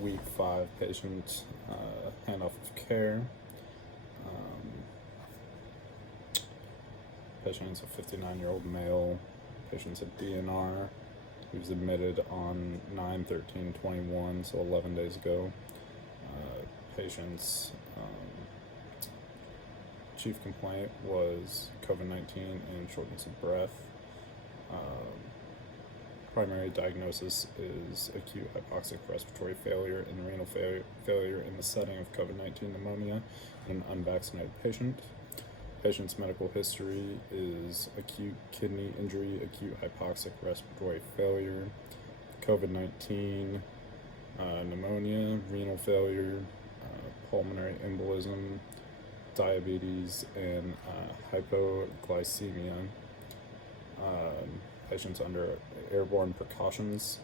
week 5 patient, handoff of care. Patient is a 59-year-old male. Patient's a DNR. He was admitted on 9/13/21, so 11 days ago. Patient's chief complaint was COVID-19 and shortness of breath. Primary diagnosis is acute hypoxic respiratory failure and renal failure in the setting of COVID-19 pneumonia in an unvaccinated patient. Patient's medical history is acute kidney injury, acute hypoxic respiratory failure, COVID-19, pneumonia, renal failure, pulmonary embolism, diabetes, and hypoglycemia. Patient's under airborne precautions.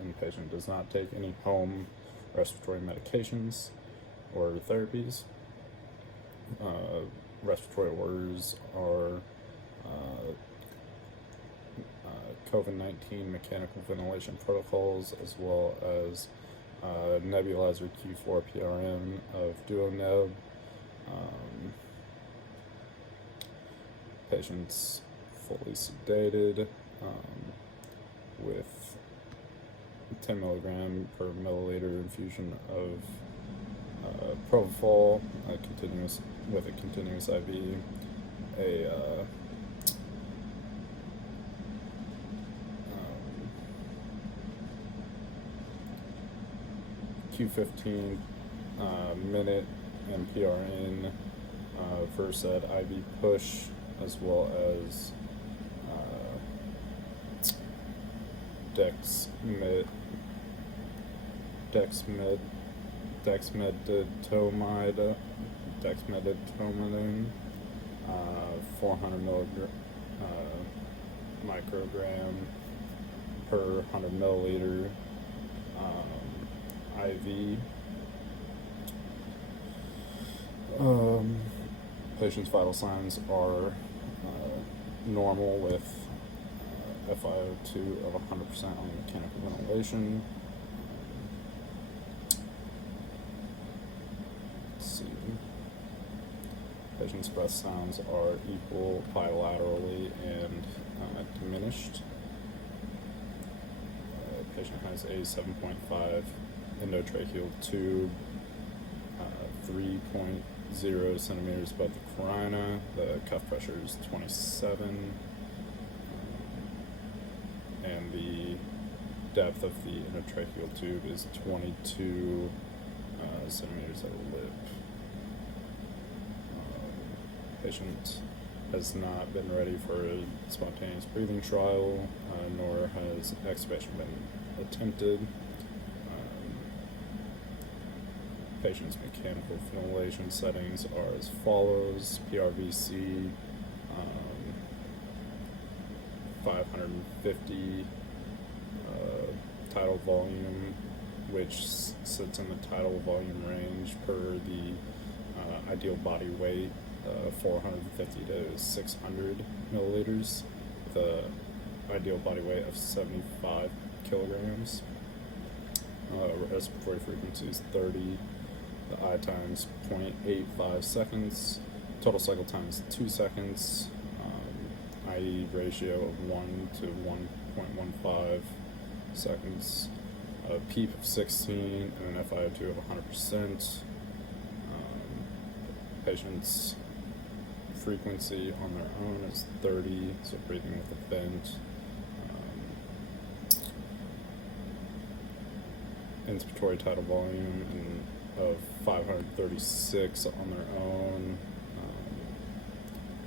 And the patient does not take any home respiratory medications or therapies. Respiratory orders are COVID-19 mechanical ventilation protocols, as well as nebulizer Q4 PRN of DuoNeb. Patient's fully sedated with 10 milligram per milliliter infusion of propofol, with a continuous IV, a Q15 minute NPRN Versed IV push, as well as dexmedetomidine, 400 microgram per 100 milliliter IV. Patient's vital signs are normal, with FiO2 of 100% on mechanical ventilation. Let's see. Patient's breath sounds are equal bilaterally and diminished. Patient has a 7.5 endotracheal tube, 3.0 centimeters above the carina. The cuff pressure is 27, and the depth of the endotracheal tube is 22 centimeters at the lip. Patient has not been ready for a spontaneous breathing trial, nor has extubation been attempted. Patient's mechanical ventilation settings are as follows: PRVC 550 tidal volume, which sits in the tidal volume range per the ideal body weight, 450 to 600 milliliters, with an ideal body weight of 75 kilograms. Respiratory frequency is 30. The I time's 0.85 seconds. Total cycle time is 2 seconds. IE ratio of 1 to 1.15 seconds. A PEEP of 16 and an FiO2 of 100%. Patient's frequency on their own is 30, so breathing with a vent. Inspiratory tidal volume of 536 on their own.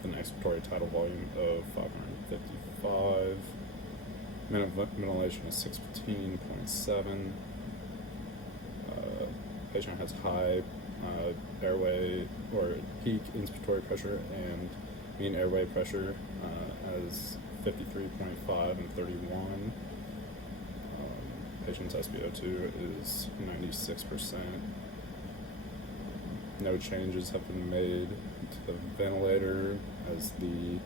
An expiratory tidal volume of 555. Minute ventilation is 16.7. Patient has high airway or peak inspiratory pressure and mean airway pressure as 53.5 and 31. Patient's SpO2 is 96%. No changes have been made to the ventilator, as the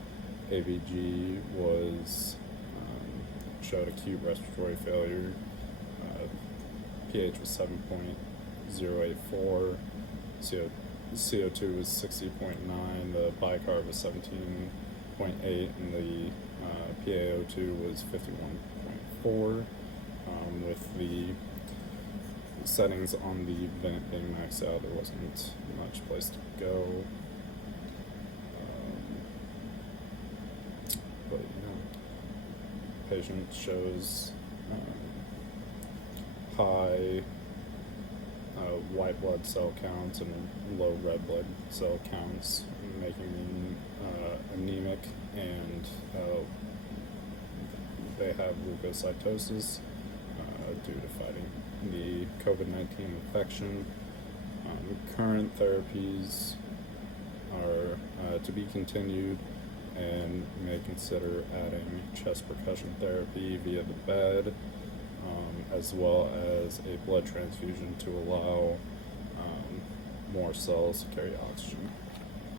AVG showed acute respiratory failure. pH was 7.084, CO2 was 60.9, the bicarb was 17.8, and the PaO2 was 51.4. With the settings on the vent being maxed out, there wasn't much place to go. But patient shows high white blood cell counts and low red blood cell counts, making them anemic, and they have leukocytosis due to fighting the COVID-19 infection. Current therapies are to be continued, and may consider adding chest percussion therapy via the bed, as well as a blood transfusion to allow more cells to carry oxygen.